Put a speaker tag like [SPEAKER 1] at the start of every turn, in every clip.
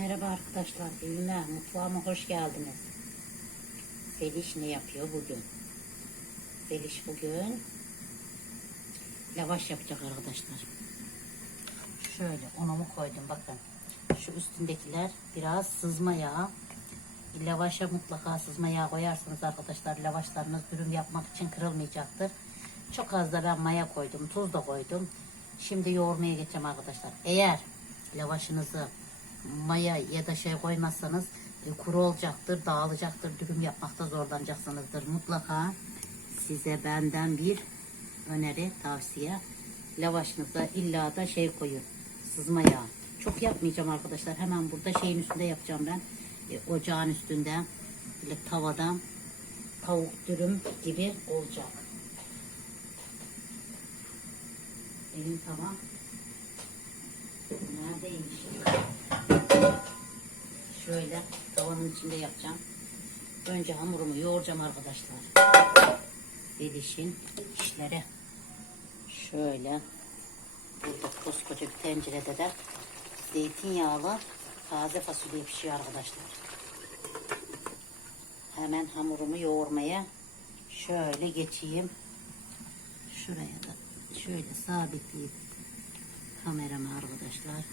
[SPEAKER 1] Merhaba arkadaşlar, günler mutfağıma hoş geldiniz. Zeliş ne yapıyor bugün? Zeliş bugün lavaş yapacak arkadaşlar. Şöyle unumu koydum bakın. Şu üstündekiler biraz sızma yağı. Lavaşa mutlaka sızma yağı koyarsanız arkadaşlar lavaşlarınız dürüm yapmak için kırılmayacaktır. Çok az da ben maya koydum, tuz da koydum. Şimdi yoğurmaya geçeceğim arkadaşlar. Eğer lavaşınızı maya ya da şey koymazsanız e, kuru olacaktır, dağılacaktır, dürüm yapmakta zorlanacaksınızdır. Mutlaka size benden bir öneri, tavsiye. Lavaşınıza illa da şey koyun, sızma yağı. Çok yapmayacağım arkadaşlar. Hemen burada şeyin üstünde yapacağım ben. E, ocağın üstünde, böyle tavada tavuk dürüm gibi olacak. Benim tavam neredeymiş? Şöyle tavanın içinde yapacağım. Önce hamurumu yoğuracağım arkadaşlar. Delişin işleri. Şöyle burada koskoca bir tencerede de zeytinyağlı taze fasulye pişiyor arkadaşlar. Hemen hamurumu yoğurmaya şöyle geçeyim. Şuraya da şöyle sabitleyip kameramı arkadaşlar.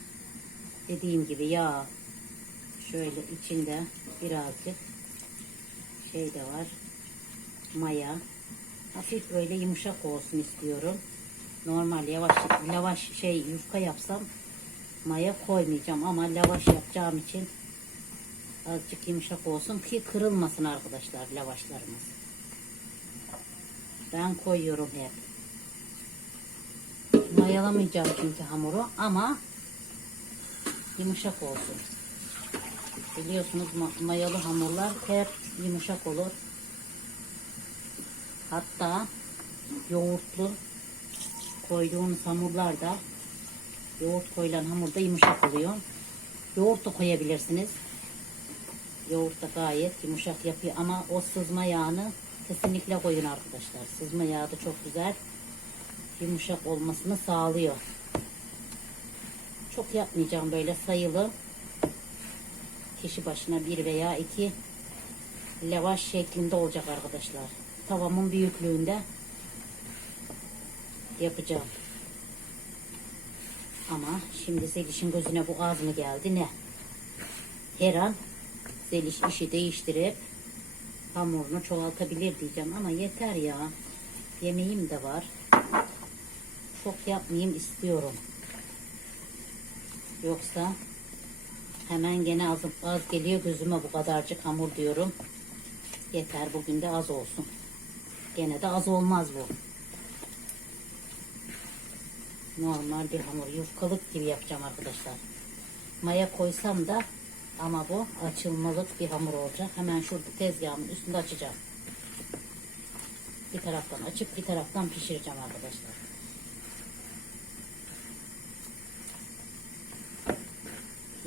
[SPEAKER 1] Dediğim gibi yağ şöyle içinde birazcık şey de var. Maya. Hafif böyle yumuşak olsun istiyorum. Normal yavaş lavaş şey yufka yapsam maya koymayacağım ama lavaş yapacağım için azıcık yumuşak olsun ki kırılmasın arkadaşlar lavaşlarımız. Ben koyuyorum hep. Mayalamayacağım çünkü hamuru ama yumuşak olsun. Biliyorsunuz ma- mayalı hamurlar hep yumuşak olur. Hatta yoğurtlu koyduğunuz hamurlar da yoğurt koyulan hamurda yumuşak oluyor. Yoğurt da koyabilirsiniz. Yoğurt da gayet yumuşak yapıyor ama o sızma yağını kesinlikle koyun arkadaşlar. Sızma yağı da çok güzel yumuşak olmasını sağlıyor. Çok yapmayacağım böyle sayılı kişi başına bir veya iki lavaş şeklinde olacak arkadaşlar. Tavamın büyüklüğünde yapacağım. Ama şimdi Zeliş'in gözüne bu az mı geldi ne? Her an Zeliş işi değiştirip hamurunu çoğaltabilir diyeceğim ama yeter ya. Yemeğim de var. Çok yapmayayım istiyorum. Yoksa Hemen gene az, az geliyor gözüme bu kadarcık hamur diyorum. Yeter bugün de az olsun. Gene de az olmaz bu. Normal bir hamur yufkalık gibi yapacağım arkadaşlar. Maya koysam da ama bu açılmalık bir hamur olacak. Hemen şurada tezgahımın üstünde açacağım. Bir taraftan açıp bir taraftan pişireceğim arkadaşlar.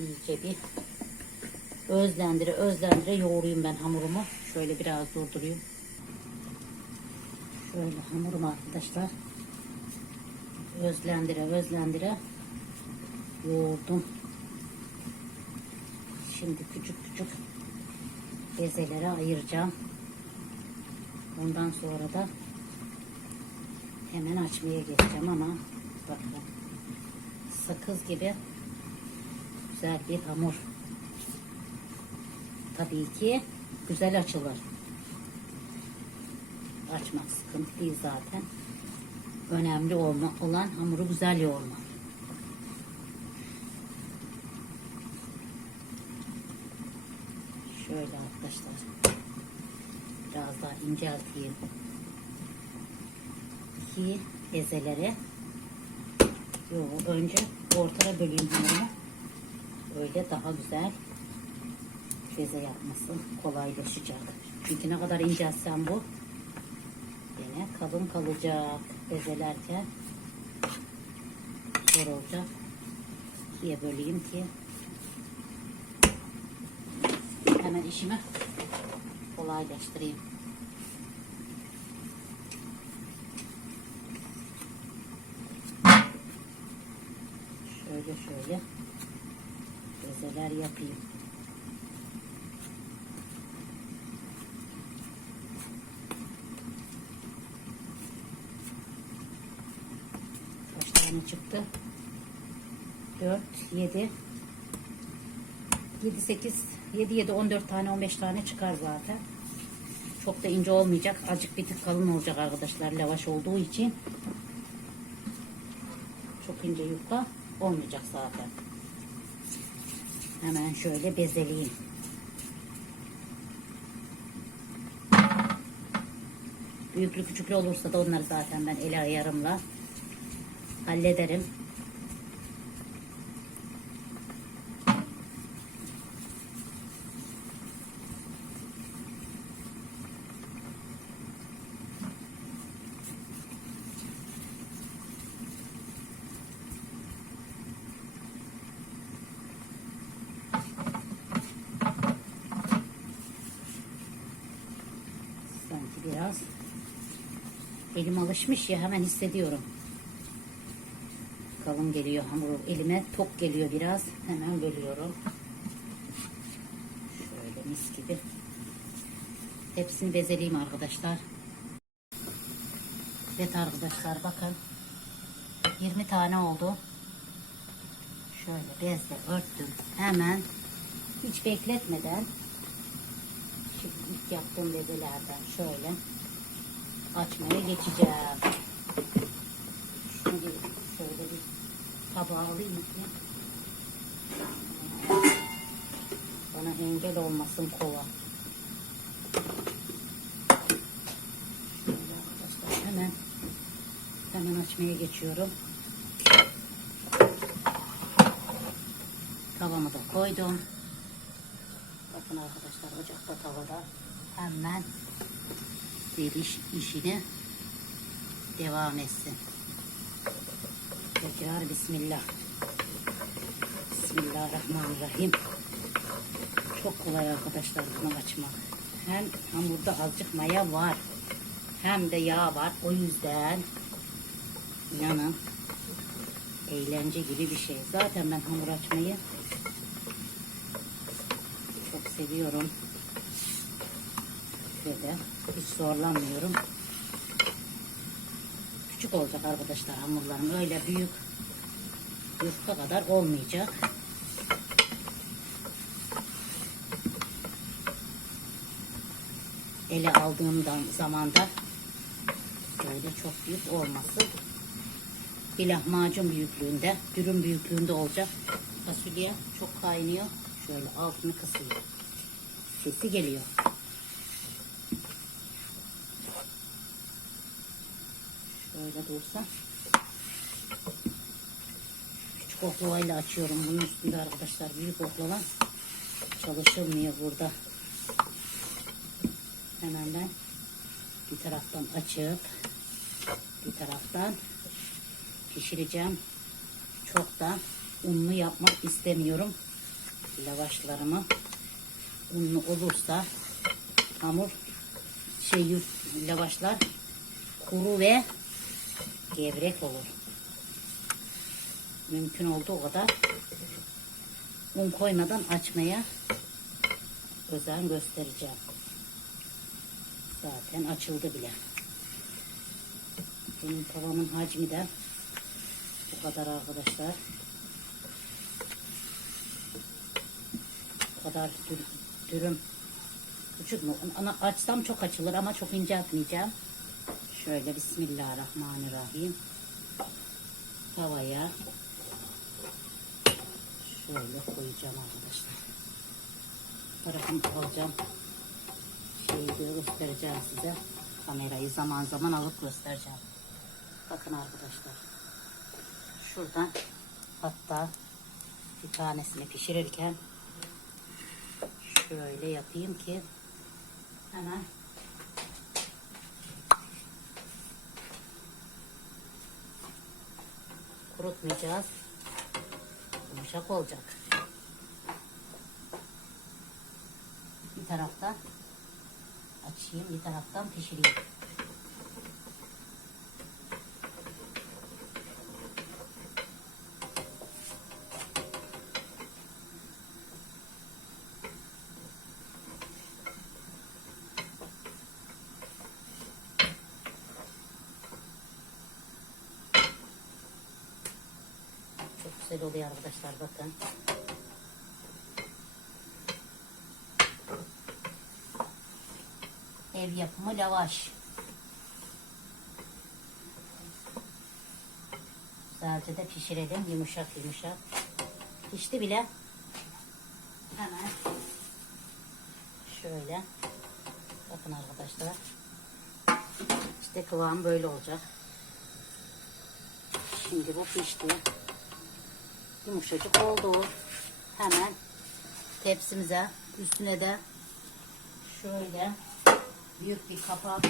[SPEAKER 1] İyice bir özlendire özlendire yoğurayım ben hamurumu. Şöyle biraz durdurayım. Şöyle hamurumu arkadaşlar özlendire özlendire yoğurdum. Şimdi küçük küçük bezelere ayıracağım. Ondan sonra da hemen açmaya geçeceğim ama bakın sakız gibi güzel bir hamur. Tabii ki güzel açılır. Açmak sıkıntı değil zaten. Önemli olma, olan hamuru güzel yoğurmak. Şöyle arkadaşlar. Biraz daha incelteyim. Ki bezeleri Yo, önce ortaya böleyim hamurumu. Öyle daha güzel beze yapması kolaylaşacak. Çünkü ne kadar incelsem bu yine kalın kalacak bezelerken zor olacak. İkiye böleyim ki hemen işimi kolaylaştırayım. Şöyle şöyle bezeler yapayım. Kaç tane çıktı? 4, 7, 7, 8, 7, 7, 14 tane, 15 tane çıkar zaten. Çok da ince olmayacak. Azıcık bir tık kalın olacak arkadaşlar lavaş olduğu için. Çok ince yufka olmayacak zaten. Hemen şöyle bezeleyeyim. Büyüklü küçüklü olursa da onları zaten ben el ayarımla hallederim. Sanki biraz elim alışmış ya hemen hissediyorum. Kalın geliyor hamuru elime tok geliyor biraz hemen bölüyorum. Şöyle mis gibi. Hepsini bezeleyeyim arkadaşlar. Evet arkadaşlar bakın 20 tane oldu. Şöyle bezle örttüm. Hemen hiç bekletmeden Şimdi ilk yaptığım bezelerden şöyle açmaya geçeceğim. Bir şöyle bir tabağa alayım ki bana engel olmasın kova. Hemen hemen açmaya geçiyorum. Tavamı da koydum. Bakın arkadaşlar ocakta tavada hemen deliş işini devam etsin. Tekrar Bismillah. Bismillahirrahmanirrahim. Çok kolay arkadaşlar bunu açmak. Hem hamurda azıcık maya var. Hem de yağ var. O yüzden inanın eğlence gibi bir şey. Zaten ben hamur açmayı çok seviyorum. De hiç zorlanmıyorum. Küçük olacak arkadaşlar hamurlarım. Öyle büyük yufka kadar olmayacak. Ele aldığımdan zamanda böyle çok büyük olmasın. Bir lahmacun büyüklüğünde, dürüm büyüklüğünde olacak. Fasulye çok kaynıyor. Şöyle altını kısıyor. Sesi geliyor. Şöyle dursa. Küçük oklavayla açıyorum bunun üstünde arkadaşlar. Büyük oklava çalışılmıyor burada. Hemen ben bir taraftan açıp bir taraftan pişireceğim. Çok da unlu yapmak istemiyorum lavaşlarımı unlu olursa hamur şey lavaşlar kuru ve gevrek olur. Mümkün olduğu kadar un koymadan açmaya özen göstereceğim. Zaten açıldı bile. Benim tavamın hacmi de bu kadar arkadaşlar. Bu kadar dür- dürüm. Küçük? Ana açsam çok açılır ama çok ince atmayacağım. Şöyle Bismillahirrahmanirrahim. Tavaya şöyle koyacağım arkadaşlar. Tarafını alacağım. Şeyi göstereceğim size. Kamerayı zaman zaman alıp göstereceğim. Bakın arkadaşlar. Şuradan hatta bir tanesini pişirirken şöyle yapayım ki hemen kurutmayacağız. Yumuşak olacak. Bir taraftan açayım, bir taraftan pişireyim. Güzel oluyor arkadaşlar bakın. Ev yapımı lavaş. Güzelce de pişirelim yumuşak yumuşak. Pişti bile. Hemen şöyle bakın arkadaşlar. İşte kıvam böyle olacak. Şimdi bu pişti. Yumuşacık oldu. Hemen tepsimize üstüne de şöyle büyük bir kapak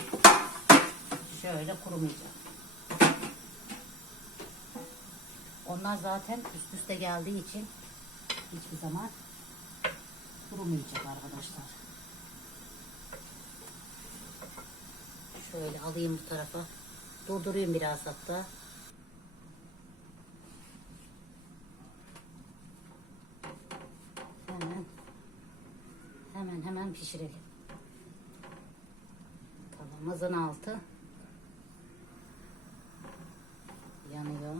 [SPEAKER 1] şöyle kurumayacak. Onlar zaten üst üste geldiği için hiçbir zaman kurumayacak arkadaşlar. Şöyle alayım bu tarafa. Durdurayım biraz hatta. Hemen hemen hemen pişirelim. Tavamızın altı yanıyor.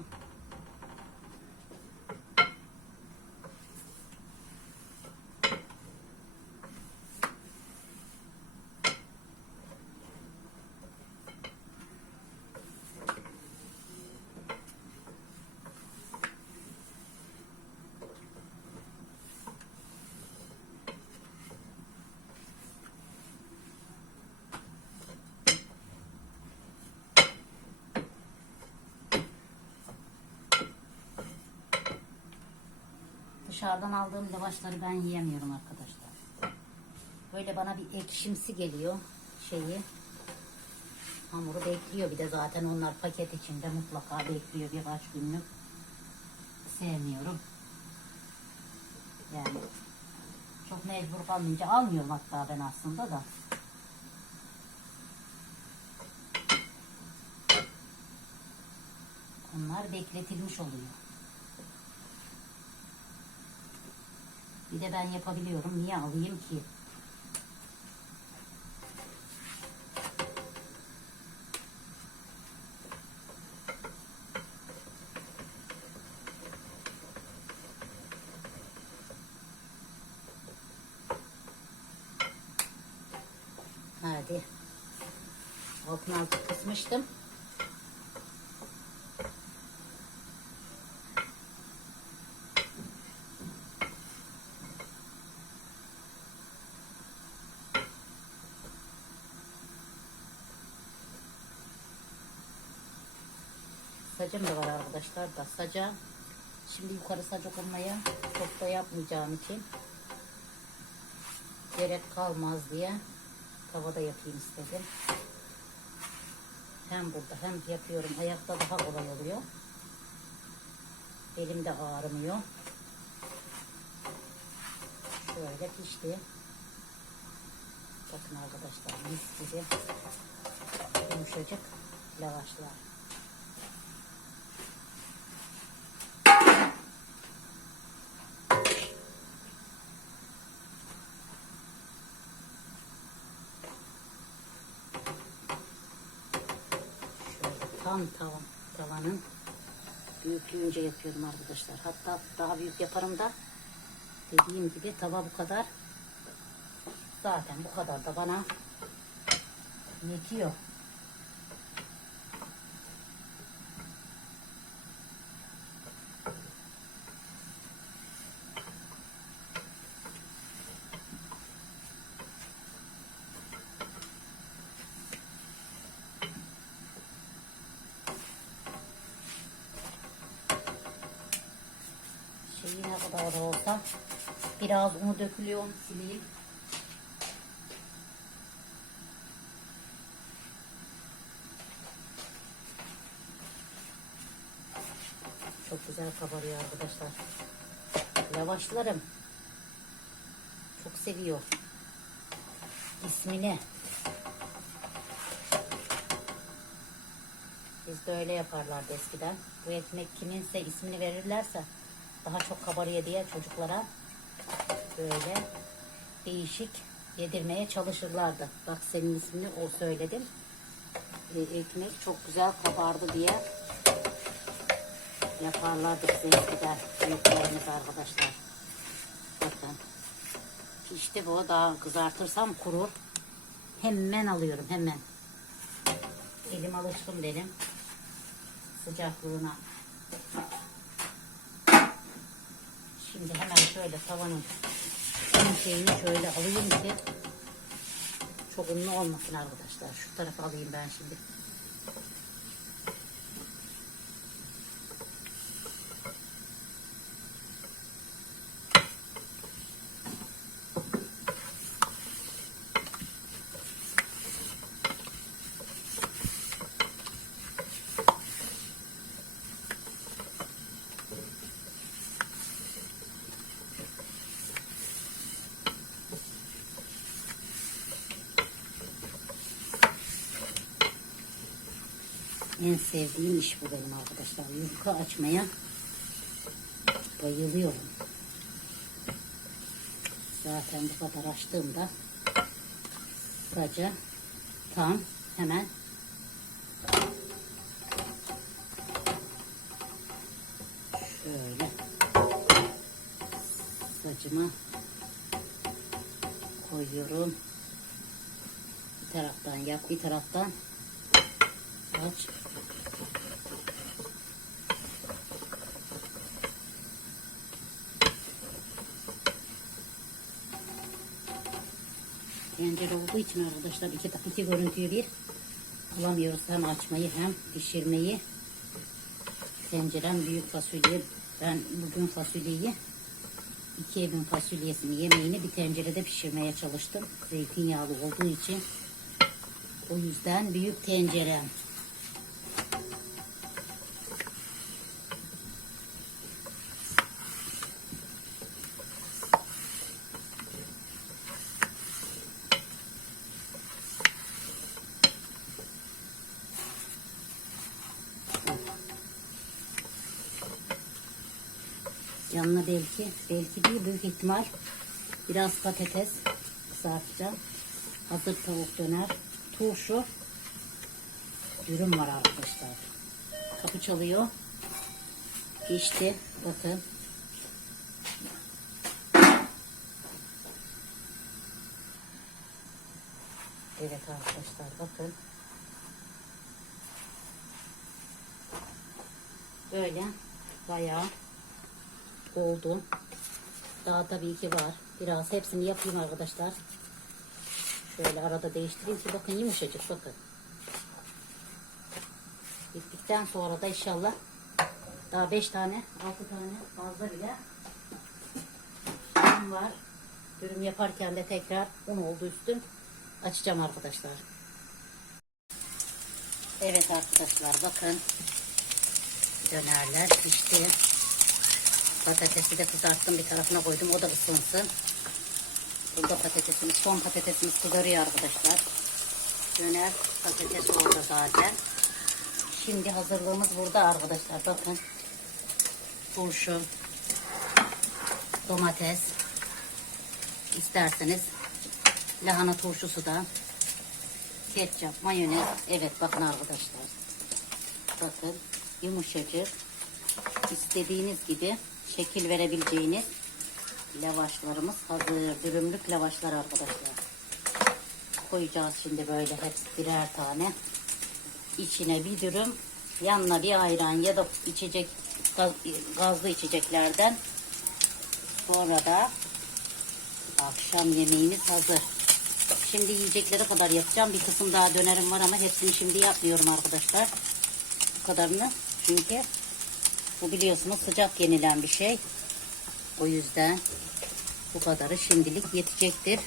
[SPEAKER 1] Dışarıdan aldığım lavaşları ben yiyemiyorum arkadaşlar. Böyle bana bir ekşimsi geliyor şeyi. Hamuru bekliyor bir de zaten onlar paket içinde mutlaka bekliyor birkaç günlük. Sevmiyorum. Yani çok mecbur kalmayınca almıyorum hatta ben aslında da. Onlar bekletilmiş oluyor. Bir de ben yapabiliyorum. Niye alayım ki? Hadi. Altın altı kısmıştım. Sacım da var arkadaşlar da. Şimdi yukarı saca koymaya çok da yapmayacağım için gerek kalmaz diye tavada yapayım istedim. Hem burada hem yapıyorum. Ayakta daha kolay oluyor. Elim de ağrımıyor. Şöyle pişti. Bakın arkadaşlar mis gibi yumuşacık lavaşlar. Şöyle tam tavan, tavanın büyüklüğünce yapıyorum arkadaşlar. Hatta daha büyük yaparım da dediğim gibi tava bu kadar. Zaten bu kadar da bana yetiyor. Şeyi ne kadar da olsa biraz unu dökülüyor sileyim. Çok güzel kabarıyor arkadaşlar. Lavaşlarım çok seviyor. İsmini. Bizde öyle yaparlardı eskiden. Bu ekmek kiminse ismini verirlerse daha çok kabarıyor diye çocuklara böyle değişik yedirmeye çalışırlardı. Bak senin ismini o söyledim. E, ekmek çok güzel kabardı diye Yaparlardı bize eskiden büyüklerimiz arkadaşlar. Bakın. İşte bu daha kızartırsam kurur. Hemen alıyorum hemen. Elim alıştım benim. Sıcaklığına. Şimdi hemen şöyle tavanın şeyini şöyle alayım ki çok unlu olmasın arkadaşlar. Şu tarafa alayım ben şimdi. Sevdiğim iş bu benim arkadaşlar. Yufka açmaya bayılıyorum. Zaten bu kadar açtığımda sadece tam hemen şöyle saçıma koyuyorum. Bir taraftan yap, bir taraftan aç. Tencere olduğu için arkadaşlar iki, iki görüntüyü bir alamıyoruz. Hem açmayı hem pişirmeyi. Tencerem büyük fasulye. Ben bugün fasulyeyi iki evin fasulyesini yemeğini bir tencerede pişirmeye çalıştım. Zeytinyağlı olduğu için. O yüzden büyük tencerem. Yanına belki, belki değil büyük ihtimal biraz patates kızartacağım. Hazır tavuk döner, turşu, dürüm var arkadaşlar. Kapı çalıyor. Geçti. Bakın. Evet arkadaşlar bakın. Böyle bayağı oldu. Daha tabii ki var. Biraz hepsini yapayım arkadaşlar. Şöyle arada değiştireyim ki bakın yumuşacık bakın. Bittikten sonra da inşallah daha 5 tane 6 tane fazla bile un var. Dürüm yaparken de tekrar un oldu üstüm. Açacağım arkadaşlar. Evet arkadaşlar bakın. Dönerler pişti. Patatesi de kızarttım bir tarafına koydum. O da ısınsın. Burada patatesimiz, son patatesimiz kızarıyor arkadaşlar. Döner patates oldu zaten. Şimdi hazırlığımız burada arkadaşlar. Bakın. Turşu. Domates. İsterseniz lahana turşusu da. Ketçap, mayonez. Evet bakın arkadaşlar. Bakın yumuşacık. İstediğiniz gibi şekil verebileceğiniz lavaşlarımız hazır. Dürümlük lavaşlar arkadaşlar. Koyacağız şimdi böyle hepsi birer tane. İçine bir dürüm, yanına bir ayran ya da içecek gaz, gazlı içeceklerden. Sonra da akşam yemeğimiz hazır. Şimdi yiyecekleri kadar yapacağım. Bir kısım daha dönerim var ama hepsini şimdi yapmıyorum arkadaşlar. Bu kadarını. Çünkü bu biliyorsunuz sıcak yenilen bir şey. O yüzden bu kadarı şimdilik yetecektir.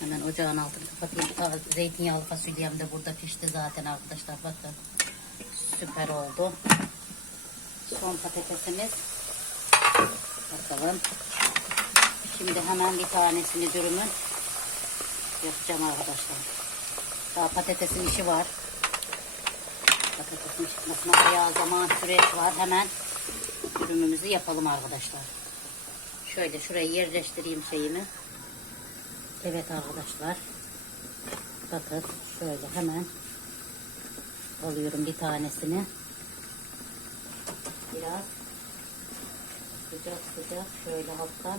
[SPEAKER 1] Hemen ocağın altını kapatayım. Ta- Zeytinyağlı fasulyem de burada pişti zaten arkadaşlar. Bakın süper oldu. Son patatesimiz. Bakalım. Şimdi hemen bir tanesini dürümün yapacağım arkadaşlar. Daha patatesin işi var. Patatesin çıkmasına bayağı zaman süreç var. Hemen ürünümüzü yapalım arkadaşlar. Şöyle şuraya yerleştireyim şeyimi. Evet arkadaşlar. Bakın şöyle hemen alıyorum bir tanesini. Biraz sıcak sıcak şöyle alttan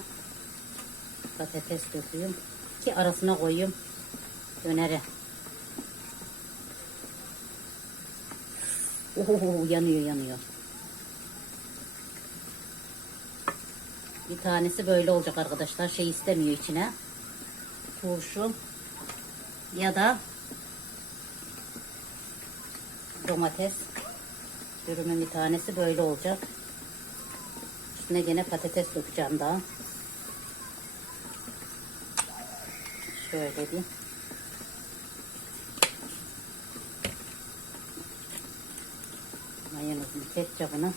[SPEAKER 1] patates döküyorum ki arasına koyayım döneri. Oho yanıyor yanıyor. Bir tanesi böyle olacak arkadaşlar. Şey istemiyor içine. Turşu ya da domates. Dürümün bir tanesi böyle olacak. Üstüne gene patates dökeceğim daha. Şöyle bir. Mayonezin ketçapını.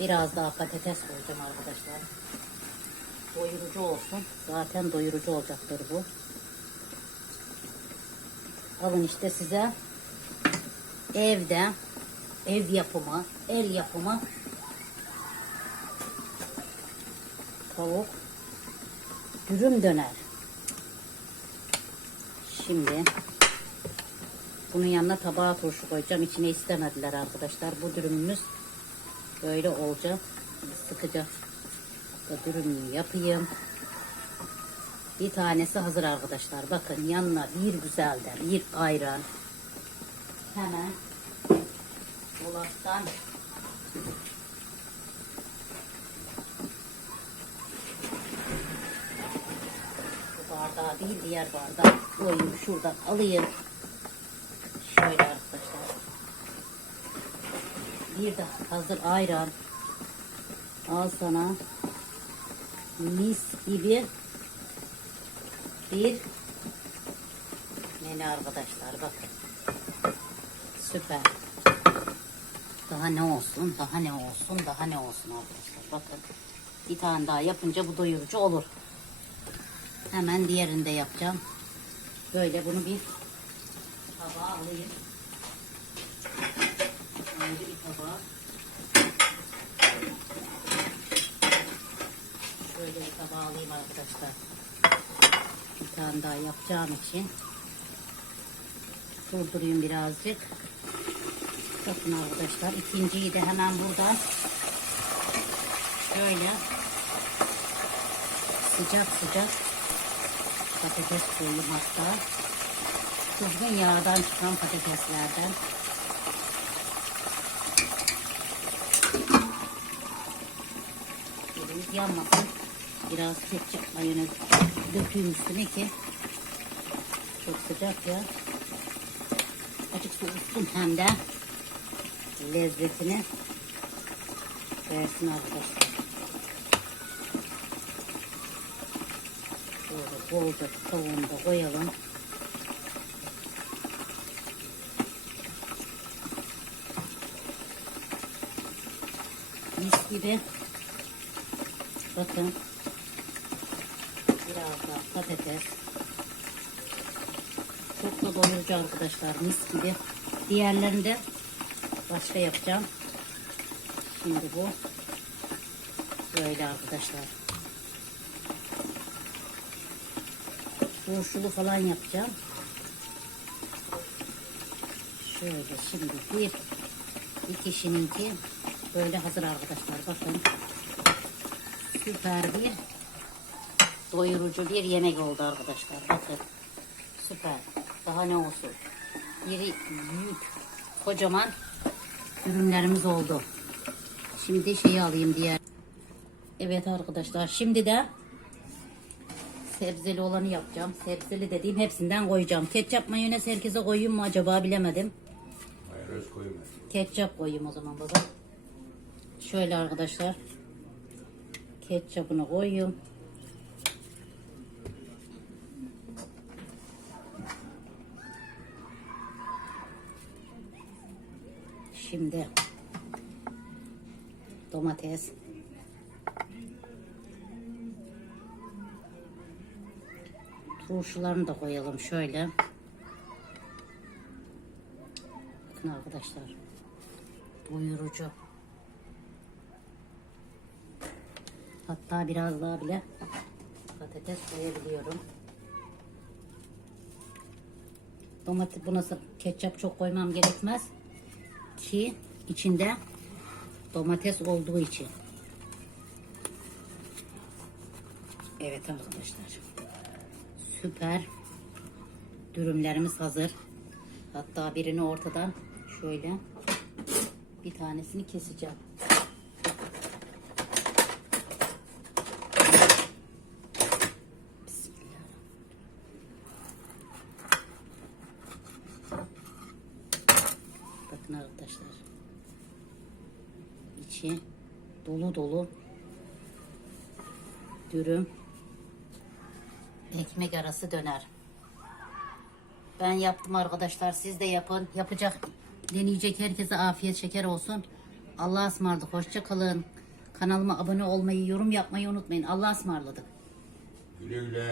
[SPEAKER 1] Biraz daha patates koyacağım arkadaşlar. Doyurucu olsun. Zaten doyurucu olacaktır bu. Alın işte size evde ev yapımı, el yapımı tavuk dürüm döner. Şimdi bunun yanına tabağa turşu koyacağım. İçine istemediler arkadaşlar. Bu dürümümüz böyle olacak. Sıkıca da dürümünü yapayım. Bir tanesi hazır arkadaşlar. Bakın yanına bir güzelden bir ayran. Hemen dolaptan bu bardağı değil diğer bardağı koyayım şuradan alayım. Şöyle arkadaşlar. Bir de hazır ayran. Al sana mis gibi bir menü arkadaşlar bakın. Süper. Daha ne olsun, daha ne olsun, daha ne olsun arkadaşlar. Bakın bir tane daha yapınca bu doyurucu olur. Hemen diğerini de yapacağım. Böyle bunu bir tabağa alayım. Tabağa. Şöyle bir tabağa alayım arkadaşlar. Bir tane daha yapacağım için durdurayım birazcık. Bakın arkadaşlar ikinciyi de hemen burada şöyle sıcak sıcak patates koyayım hatta. Kızgın yağdan çıkan patateslerden. Yanmasın. Biraz ketçap mayonez dökeyim üstüne ki çok sıcak ya. Açık soğutsun hem de lezzetini versin arkadaşlar. Böyle bolca tavuğunu da koyalım. Gibi. Bakın. Biraz daha patates. Çok da doyurucu arkadaşlar. Mis gibi. Diğerlerini de başka yapacağım. Şimdi bu böyle arkadaşlar. Turşulu falan yapacağım. Şöyle şimdi bir bir kişininki böyle hazır arkadaşlar. Bakın süper bir doyurucu bir yemek oldu arkadaşlar. Bakın süper. Daha ne olsun. Yeri büyük kocaman ürünlerimiz oldu. Şimdi şeyi alayım diğer. Evet arkadaşlar şimdi de sebzeli olanı yapacağım. Sebzeli dediğim hepsinden koyacağım. Ketçap mayonez herkese koyayım mı acaba bilemedim.
[SPEAKER 2] Mayonez koyma.
[SPEAKER 1] Ketçap koyayım o zaman baba. Şöyle arkadaşlar. Ketçapını koyayım. Şimdi domates. Turşularını da koyalım şöyle. Bakın arkadaşlar. Doyurucu. Hatta biraz daha bile patates koyabiliyorum. Domates buna ketçap çok koymam gerekmez. Ki içinde domates olduğu için. Evet arkadaşlar. Süper. Dürümlerimiz hazır. Hatta birini ortadan şöyle bir tanesini keseceğim. Bakın arkadaşlar. İçi dolu dolu dürüm ekmek arası döner. Ben yaptım arkadaşlar. Siz de yapın. Yapacak, deneyecek herkese afiyet şeker olsun. Allah'a ısmarladık. Hoşça kalın. Kanalıma abone olmayı, yorum yapmayı unutmayın. Allah'a ısmarladık.
[SPEAKER 2] Güle güle.